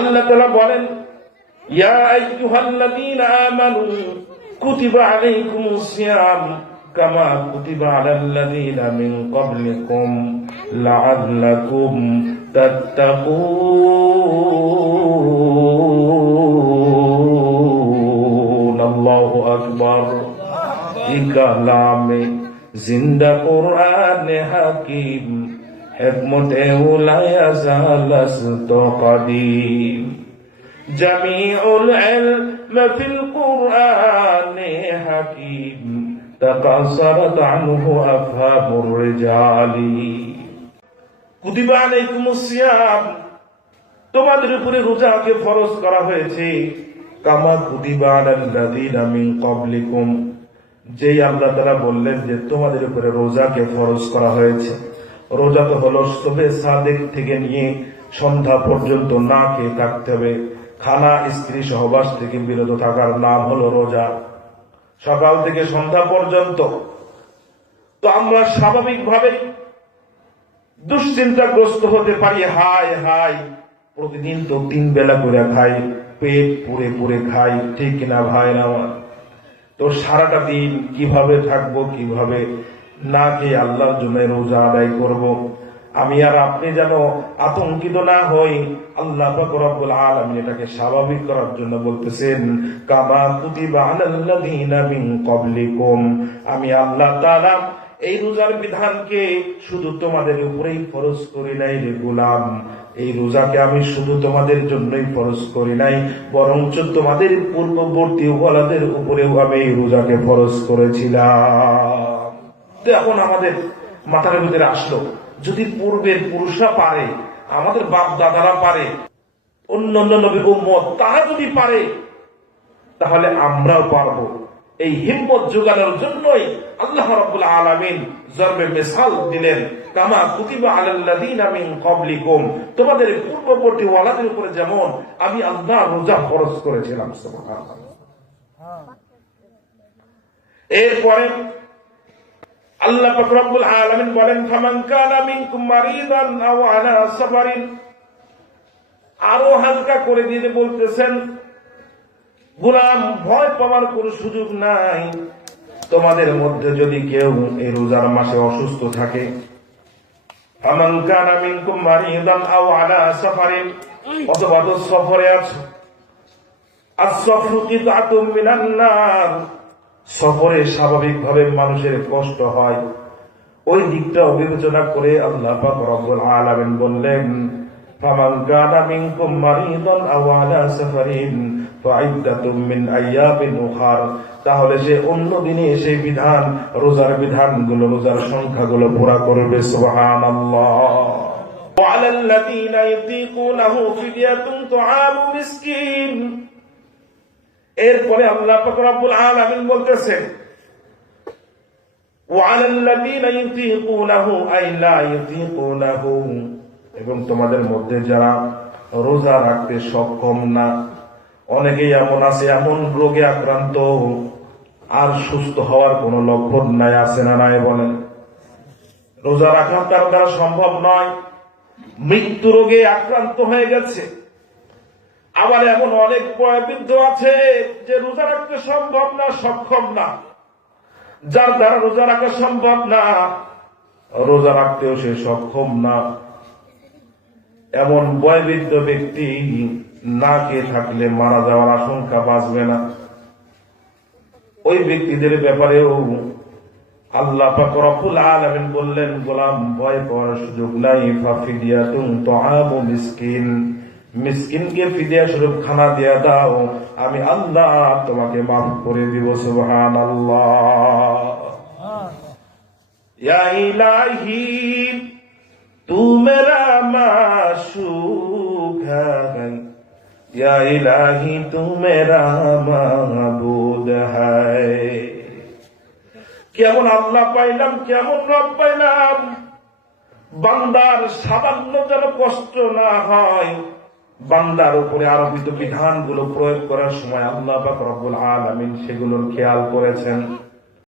আল্লাহ তাআলা বলেন, ইয়া আইয়ুহাল্লাযীনা আমানু কুতিবা আলাইকুমুস সিয়াম কামা কুতিবা আলাল্লাযীনা মিন ক্বাবলিকুম লাআল্লাকুম তাত্তাকুন। আল্লাহু আকবার। এই কালামে জিন্দা কোরআনে হাকিম হিকমতে উলায়া জালাসত কদিম জামিউল ইলম ফিল কোরআনে হাকিম তাকাসারাত আনহু আফহামুর রিজালি। কুতিবা আলাইকুমুস সিয়াম, তোমাদের উপরে রোজাকে ফরজ করা হয়েছে, কামা কুতিবা আলাল্লাযীনা মিন ক্বাবলিকুম, যেই আল্লাহ তাআলা বললেন যে তোমাদের উপরে রোজাকে ফরজ করা হয়েছে। রোজা তো হলো সুবে সাদেক থেকে নিয়ে সন্ধ্যা পর্যন্ত না খেয়ে থাকতে হবে, খানা স্ত্রী সহবাস থেকে বিরত থাকার নাম হলো রোজা, সকাল থেকে সন্ধ্যা পর্যন্ত। তো আমরা স্বাভাবিকভাবে দুশ্চিন্তাগ্রস্ত হতে পারি, হায় হায় প্রতিদিন তো 3 বেলা করে খাই, পেট পুরে পুরে খাই, ঠিক কিনা ভাই না? তো সারাটা দিন কিভাবে থাকবো, কিভাবে না খেয়ে আল্লাহর জন্য রোজা আদায় করব? আমি আর আপনি যেন আতঙ্কিত না হই। আল্লাহ পাক রব্বুল আলামিন এটাকে স্বাভাবিক করার জন্য বলতেছেন, কামা কুতিবা আলাল্লাযীনা মিন ক্বাবলিকুম, আমি আল্লাহ তাআলা এই রোজার বিধানকে শুধু তোমাদের উপরেই ফরজ করি নাই রে গোলাম, এই রোজাকে আমি শুধু তোমাদের জন্যই ফরজ করি নাই, বরঞ্চ তোমাদের পূর্ববর্তী ওয়ালাদের উপরেও আমি এই রোজাকে ফরজ করেছিলাম। এখন আমাদের মাথার ভিতরে আসলো, যদি পূর্বের পুরুষরা পারে, আমাদের বাপ দাদারা পারে, অন্যান্য নবী উম্মত তারা যদি পারে, তাহলে আমরাও পারবো। এই হিম্মত যোগানোর জন্যই আল্লাহ রাব্বুল আলামিন জরবে মিসাল দিলেন, কামা কুতিবা আলাল্লাযীনা মিন ক্বাবলিকুম, তোমাদের পূর্ববর্তী ওয়ালাদের উপরে যেমন আমি আল্লাহ রোজা ফরজ করেছিলাম। সুবহানাল্লাহ। এরপরে আল্লাহ পাক রব্বুল আলামিন বলেন, ফামান কানা মিনকুম মারিদান আও আলা সাফারিন, আরো হালকা করে দিয়ে বলতেছেন, গোলাম ভয় পাওয়ার কোন সুযোগ নাই, তোমাদের মধ্যে যদি কেউ এই রোজার মাসে অসুস্থ থাকে, ফামান কানা মিনকুম মারিদান আও আলা সাফারিন, অথবা তো সফরে আছো, আস-সাফরু কিতআতুম মিনান নার, সফরে স্বাভাবিকভাবে মানুষের কষ্ট হয়, ওই দিকটা বিবেচনা করে আল্লাহ পাক রব্বুল আলামিন বললেন, ফামান কানা মিনকুম মারিদান আও আলা সাফারিন ফাইদ্দাতুম মিন আইয়ামিন উখার, তাহলে সে অন্য দিনে সেই বিধান, রোজার বিধানগুলো, রোজার সংখ্যাগুলো পুরা করবে। সুবহানাল্লাহ। ওয়া আলাল্লাযীনা ইউতিকুনাহু ফিদিয়াতুন তুআমু মিসকিন, এরপরে আল্লাহ পাক রব্বুল আলামিন বলতেছেন, ওয়া আলাল্লাযীনা ইউতিকুনাহু আই লা ইউতিকুনাহু, এবং তোমাদের মধ্যে যারা রোজা রাখতে সক্ষম না, অনেকেই এমন আছে এমন রোগে আক্রান্ত আর সুস্থ হওয়ার কোন লক্ষণ নাই, আছে না নাই বলেন? রোজা রাখা তার দ্বারা সম্ভব নয়, মৃত্যু রোগে আক্রান্ত হয়ে গেছে। আবার এমন অনেক বয়োবৃদ্ধ আছে যে রোজা রাখতে সম্ভব না, সক্ষম না, যার দ্বারা রোজা রাখা সম্ভব না, রোজা রাখতেও সে সক্ষম না। এমন বয়োবৃদ্ধ ব্যক্তি না খেয়ে থাকলে মারা যাওয়ার আশঙ্কা বাঁচবে না। ওই ব্যক্তিদের ব্যাপারেও আল্লাহ পাক রব্বুল আলামিন বললেন, গোলাম ভয় পাওয়ার সুযোগ নাই, ফাফিদিয়াতুন তুআমু মিসকিন, মিসকিনকে ফিদিয়া স্বরূপ খানা দিয়া দাও, আমি আল্লাহ তোমাকে মাফ করে দিব। সুবহানাল্লাহ। ইয়া ইলাহি তু মেরা মাশুক হ্যায়, ইয়া ইলাহি তু মেরা মাবুদ হ্যায়। কেমন আল্লাহ পাইলাম, কেমন রব পাইলাম, বান্দার সামান্য যেন কষ্ট না হয়। বান্দার উপরে আরোপিত বিধানগুলো প্রয়োগ করার সময় আল্লাহ পাক রব্বুল আলামিন সেগুলোর খেয়াল করেছেন।